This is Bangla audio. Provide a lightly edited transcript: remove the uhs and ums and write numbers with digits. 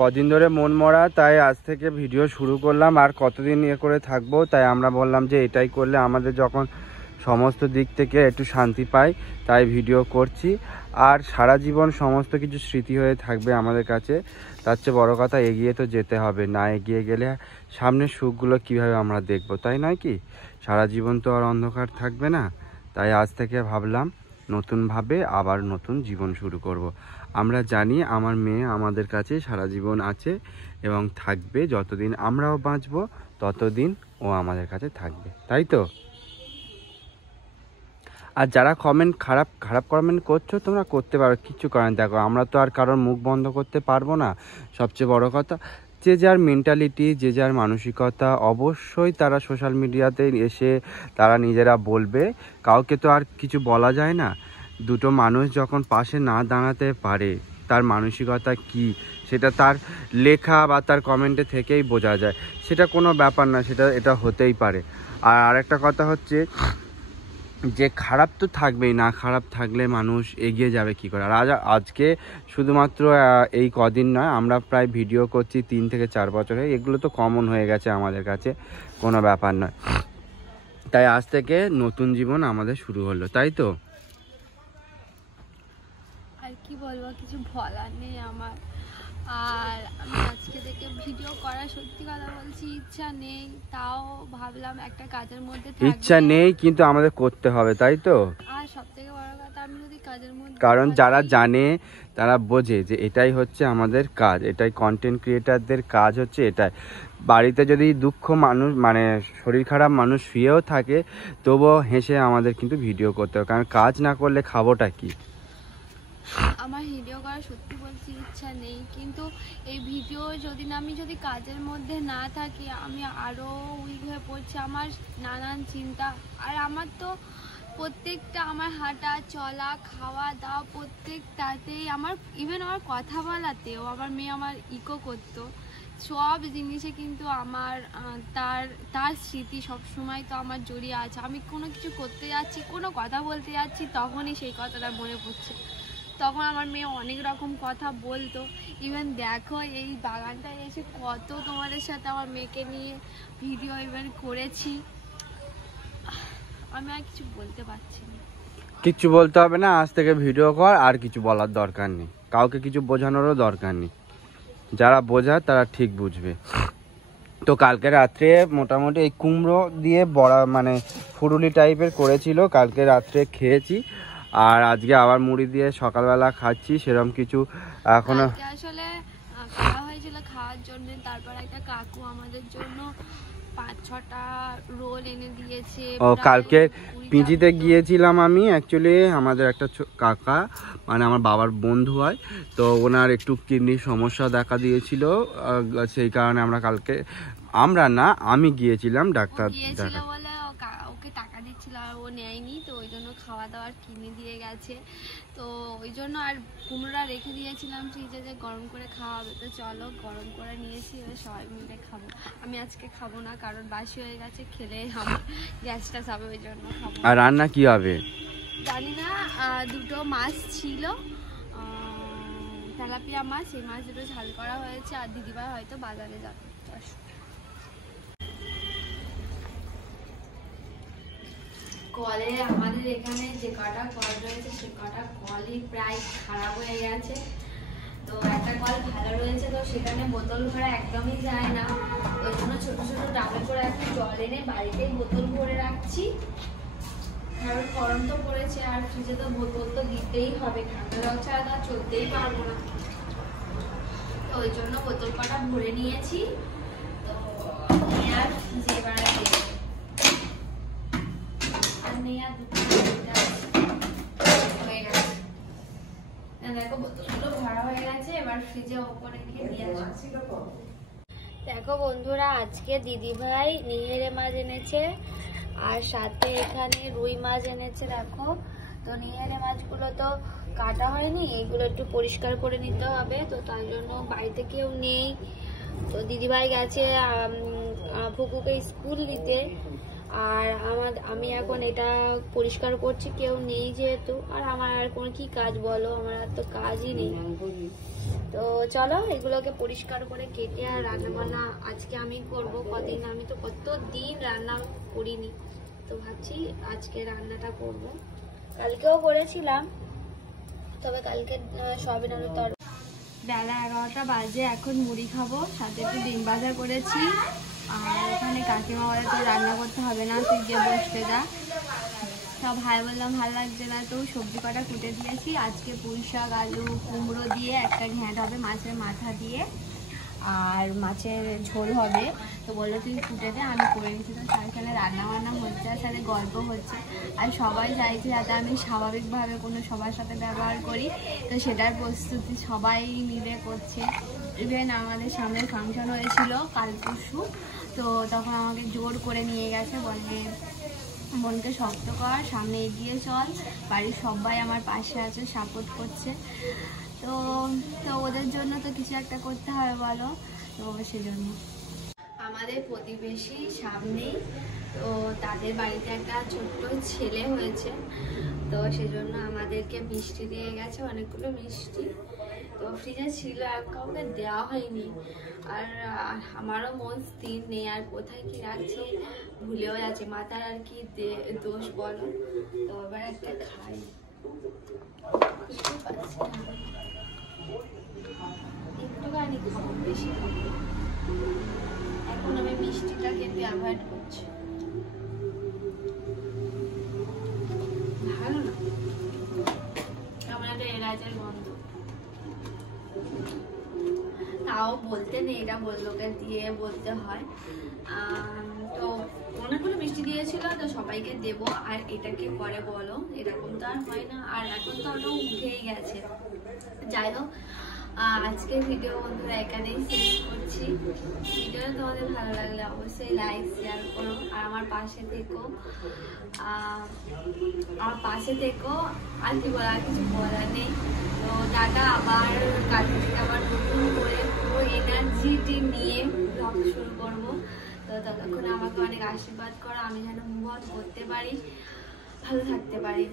কদিন ধরে মন মরা, তাই আজ থেকে ভিডিও শুরু করলাম। আর কতদিন করে থাকবো, তাই আমরা বললাম যে এটাই করলে আমাদের যখন সমস্ত দিক থেকে একটু শান্তি পাই, তাই ভিডিও করছি। আর সারা জীবন সমস্ত কিছু স্মৃতি হয়ে থাকবে আমাদের কাছে। তার চেয়ে বড়ো কথা, এগিয়ে তো যেতে হবে, না এগিয়ে গেলে সামনের সুখগুলো কিভাবে আমরা দেখব, তাই নয় কি? সারা জীবন তো আর অন্ধকার থাকবে না। তাই আজ থেকে ভাবলাম নতুনভাবে আবার নতুন জীবন শুরু করব। আমরা জানি আমার মেয়ে আমাদের কাছে সারা জীবন আছে এবং থাকবে। যতদিন আমরাও বাঁচব ততদিন ও আমাদের কাছে থাকবে, তাই তো? আর যারা খারাপ কমেন্ট করছো, তোমরা করতে পারো, কিচ্ছু করেন। দেখো, আমরা তো আর কারোর মুখ বন্ধ করতে পারবো না। সবচেয়ে বড় কথা, যে যার মেন্টালিটি, যে যার মানসিকতা, অবশ্যই তারা সোশ্যাল মিডিয়াতে এসে তারা নিজেরা বলবে। কাউকে তো আর কিছু বলা যায় না। দুটো মানুষ যখন পাশে না দাঁড়াতে পারে, তার মানসিকতা কি সেটা তার লেখা বা তার কমেন্টে থেকেই বোঝা যায়। সেটা কোনো ব্যাপার না, এটা হতেই পারে। আর আরেকটা কথা হচ্ছে যে খারাপ তো থাকবেই, না খারাপ থাকলে মানুষ এগিয়ে যাবে কি করে? আর আজকে শুধুমাত্র এই কদিন নয়, আমরা প্রায় ভিডিও করছি 3 থেকে 4 বছরে। এগুলো তো কমন হয়ে গেছে আমাদের কাছে, কোনো ব্যাপার নয়। তাই আজ থেকে নতুন জীবন আমাদের শুরু হলো, তাই তো? আর কি বলবো, কিছু বলার নেই আমার। আর আমি আজকে থেকে ভিডিও করা, সত্যি কথা বলছি, ইচ্ছা নেই। তাও ভাবলাম একটা কাজের মধ্যে ইচ্ছা নেই কিন্তু আমাদের করতে হবে, তাই তো? আর সব থেকে বড় কথা, আমি যদি কাজের মধ্যে, কারণ যারা জানে তারা বোঝে যে এটাই হচ্ছে আমাদের কাজ, এটাই কন্টেন্ট ক্রিয়েটারদের কাজ হচ্ছে এটাই। বাড়িতে যদি দুঃখ মানুষ, মানে শরীর খারাপ মানুষ শুয়েও থাকে, তবুও হেসে আমাদের কিন্তু ভিডিও করতে হবে। কারণ কাজ না করলে খাবোটা কি? আমার ভিডিও করা, সত্যি বলছি, ইচ্ছা নেই। কিন্তু এই ভিডিও আমি যদি কাজের মধ্যে না থাকি, আমি আরও উইক হয়ে পড়ছি। আমার নানান চিন্তা। আর আমার তো প্রত্যেকটা, আমার হাঁটা চলা, খাওয়া দাওয়া, প্রত্যেকটাতেই আমার, ইভেন আমার কথা বলাতেও আমার মেয়ে আমার ইকো করতো। সব জিনিসে কিন্তু আমার তার স্মৃতি সবসময় তো আমার জড়িয়ে আছে। আমি কোনো কিছু করতে যাচ্ছি, কোনো কথা বলতে যাচ্ছি, তখনই সেই কথাটা মনে পড়ছে। তখন আমার মেয়ে অনেক রকম কথা বলতো। ইভেন দেখো, এই বাগানটায় এসে কত তোমাদের সাথে আমার মেয়েকে নিয়ে ভিডিও ইভেন করেছি। আমি আর কিছু বলতে পারছি না। কিচ্ছু বলতে হবে না, আজ থেকে ভিডিও কর, আর কিছু বলার দরকার নেই। কাউকে কিছু বোঝানোরও দরকার নেই। যারা বোঝায় তারা ঠিক বুঝবে। তো কালকে রাত্রে মোটামুটি এই কুমড়ো দিয়ে বড়া, মানে ফুরুলি টাইপের করেছিল, কালকে রাত্রে খেয়েছি। আর আজকে আবার মুড়ি দিয়ে সকালবেলা খাচ্ছি। সেরকম কিছু এখনো আসলে খাওয়া হয়েছিল খাওয়ার জন্য। তারপর একটা কাকু আমাদের জন্য 5-6টা রোল এনে দিয়েছে। ও, কালকে পিজিতে গিয়েছিলাম আমি। অ্যাকচুয়ালি আমাদের একটা কাকা, মানে আমার বাবার বন্ধু হয়, তো ওনার একটু কিডনির সমস্যা দেখা দিয়েছিল। সেই কারণে আমি গিয়েছিলাম ডাক্তার দেখা। বলে ওকে টাকা দিচ্ছিল, আর ও নেয়নি, তো ওই জন্য খাওয়া দাওয়ার কিনে দিয়ে গেছে। তো ওই জন্য আর কুমড়োটা রেখে দিয়েছিলাম ফ্রিজে, যে গরম করে খাওয়া হবে। তো চলো, গরম করে নিয়েছি, সবাই মিলে খাবো। আমি আজকে খাবো না, কারণ বাসি হয়ে গেছে, খেলে আমার গ্যাসটা যাবে, ওই জন্য খাবো। আর রান্না কি হবে জানি না। 2টো মাছ ছিল, তেলাপিয়া মাছ, এই মাছ দুটো ঝাল করা হয়েছে। আর দিদিভাই হয়তো বাজারে যাবে। কলে আমাদের এখানে যে কটা কল রয়েছে, সে কটা কলই প্রায় খারাপ হয়ে গেছে। তো একটা কল ভালো রয়েছে, তো সেখানে বোতল ভরা একদমই যায় না। ওই জন্য ছোট ছোট ড্রামে করে একটু জল এনে বাড়িতেই বোতল ভরে রাখছি। কারণ গরম তো পড়েছে, আর ফ্রিজে তো বোতল তো দিতেই হবে, ঠান্ডা জল ছাড়া তো আর চলতেই পারবো না। তো ওই জন্য বোতল কটা ভরে নিয়েছি। তো আর ফ্রিজে এবার দেখো বোতলগুলো ভরা হয়ে গেছে, এবার ফ্রিজে ওপরে গিয়ে দিয়ে আসছি। দেখো বন্ধুরা, আজকে দিদিভাই নিহেরে মাছ এনেছে, আর সাথে এখানে রুই মাছ এনেছে। দেখো, তো নিহেরে মাছগুলো তো কাটা হয়নি, এগুলো একটু পরিষ্কার করে নিতে হবে। তো তার জন্য বাড়িতে কেউ নেই, তো দিদিভাই গেছে ফুকুকে স্কুল দিতে। আর আমি এখন এটা পরিষ্কার করছি, কেউ নেই যেহেতু। আর আমার আর কোনো কি কাজ বলো, আমার আর তো কাজই নেই। তো চলো এগুলোকে পরিষ্কার করে কেটে আর রান্না বান্না আজকে আমি করব। কদিন আমি তো কতদিন রান্না করিনি, তো ভাবছি আজকে রান্নাটা করব। কালকেও করেছিলাম, তবে কালকে সয়াবিন আলুর তরকারি। বেলা 11টা বাজে, এখন মুড়ি খাবো, সাথে একটু ডিম ভাজা করেছি। আর এখানে কাকিমা বলে তো রান্না করতে হবে না, তুই গিয়ে বসতে যা। সব ভাই বললাম ভালো লাগছে না, তো সবজি কটা কুটে দিয়েছি। আজকে পুঁই শাক, আলু, কুমড়ো দিয়ে একটা ঘ্যাঁট হবে, মাছের মাথা দিয়ে, আর মাছের ঝোল হবে। তো বললো তুই কুটে দে, আমি করে নিচ্ছি। তো সেখানে রান্না বান্না হচ্ছে আর সাথে গল্প হচ্ছে। আর সবাই চাইছে যাতে আমি স্বাভাবিকভাবে কোনো সবার সাথে ব্যবহার করি, তো সেটার প্রস্তুতি সবাই মিলে করছে। ইভেন আমাদের সামনের ফাংশন হয়েছিল কাল পরশু, তো তখন আমাকে জোর করে নিয়ে গেছে, বলে মনকে শক্ত কর, সামনে এগিয়ে চল, বাড়ির সবাই আমার পাশে আছে, সাপোর্ট করছে। তো তো ওদের জন্য তো কিছু একটা করতে হবে বলো, তো সেজন্য আমাদের প্রতিবেশী সামনেই, তো তাদের বাড়িতে একটা ছোট্ট ছেলে হয়েছে, তো সেজন্য আমাদেরকে মিষ্টি দিয়ে গেছে, অনেকগুলো মিষ্টি। তো ফ্রিজে ছিল, আর কাউকে দেওয়া হয়নি। আর আমারও মন স্থির নেই, আর কোথায় কি রাখছি ভুলেও যাচ্ছে, মাথার আর কি দোষ বলো। তো এবার একটা খাই, খুশি পাচ্ছি না, একটুখানি খাবো, বেশি খাবো। এখন আমি মিষ্টিটা কিন্তু অ্যাভয়েড করছি, ভালো না, কেমন একটা এলাচের গন্ধ। তাও বলতে নেই, এটা লোকে দিয়ে বলতে হয়। তো অনেকগুলো মিষ্টি দিয়েছিল, তো সবাইকে দেবো। আর এটা কি করে বলো, এরকম তো আর হয় না। আর এখন তো ওটা উঠেই গেছে। যাই হোক, আজকের ভিডিও বন্ধুরা এখানেই শেষ করছি। ভিডিওটা তোমাদের ভালো লাগলে অবশ্যই লাইক শেয়ার করো, আর আমার পাশে থেকো। আর কি বলার, আর কিছু বলার নেই। তো টাটা, আবার কালকে থেকে আবার নতুন করে পুরো এনার্জিটি নিয়ে ব্লগ শুরু করবো। তো ততক্ষণে আমাকে অনেক আশীর্বাদ করো, আমি যেন মুভ অন করতে পারি, ভালো থাকতে পারি।